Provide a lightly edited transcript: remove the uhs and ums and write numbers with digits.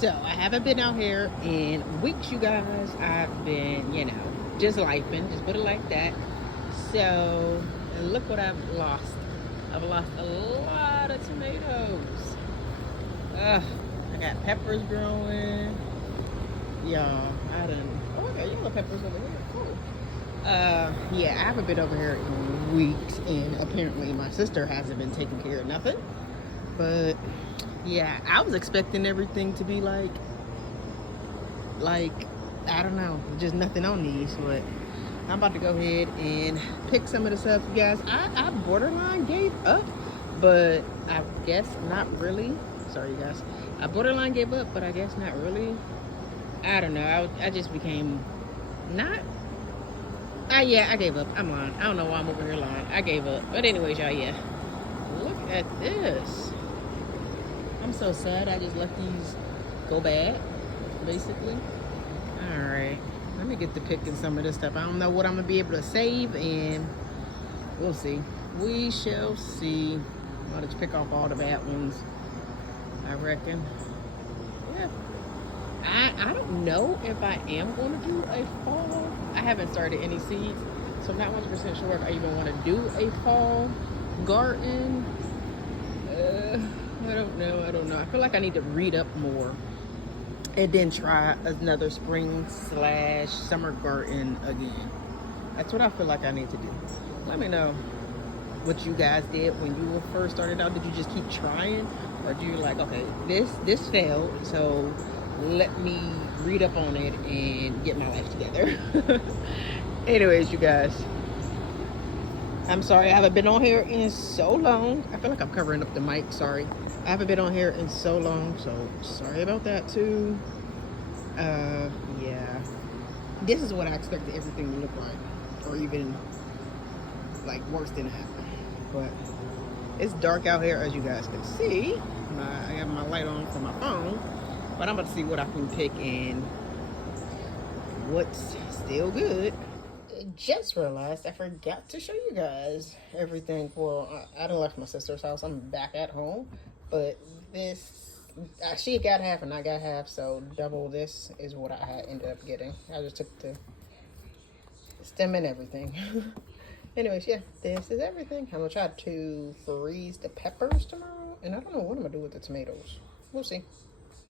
So I haven't been out here in weeks, you guys. I've been, just lifing, just put it like that. So look what I've lost. I've lost a lot of tomatoes. Ugh, I got peppers growing. Y'all, oh, I got yellow peppers over here. Cool. Yeah, I haven't been over here in weeks, and apparently my sister hasn't been taking care of nothing. But yeah, I was expecting everything to be like I don't know, just nothing on these. But I'm about to go ahead and pick some of this up, you guys. I borderline gave up, but I guess not really. Sorry, you guys. I borderline gave up, but I guess not really. I don't know. I just became not. Yeah, I gave up. I'm lying. I don't know why I'm over here lying. I gave up. But anyways, y'all, yeah. Look at this. I'm so sad I just let these go bad, basically. Alright. Let me get to picking some of this stuff. I don't know what I'm going to be able to save, and we'll see. We shall see. I'll just pick off all the bad ones, I reckon. Yeah. I don't know if I am going to do a fall. I haven't started any seeds, so I'm not 100% sure if I even want to do a fall garden. I don't know. I feel like I need to read up more and then try another spring/summer garden again. That's what I feel like I need to do. Let me know what you guys did when you were first started out. Did you just keep trying, or do you like, okay, this failed, so let me read up on it and get my life together? Anyways, you guys, I'm sorry I haven't been on here in so long. I feel like I'm covering up the mic. Sorry, I haven't been on here in so long, so sorry about that too. Yeah, this is what I expected everything to look like, or even like worse than that. But it's dark out here, as you guys can see. I have my light on for my phone, but I'm about to see what I can pick and what's still good. Just realized I forgot to show you guys everything. Well, I done left my sister's house. I'm back at home, but this, she got half and I got half, so double this is what I had ended up getting. I just took the stem and everything. Anyways, yeah, this is everything. I'm gonna try to freeze the peppers tomorrow, and I don't know what I'm gonna do with the tomatoes. We'll see.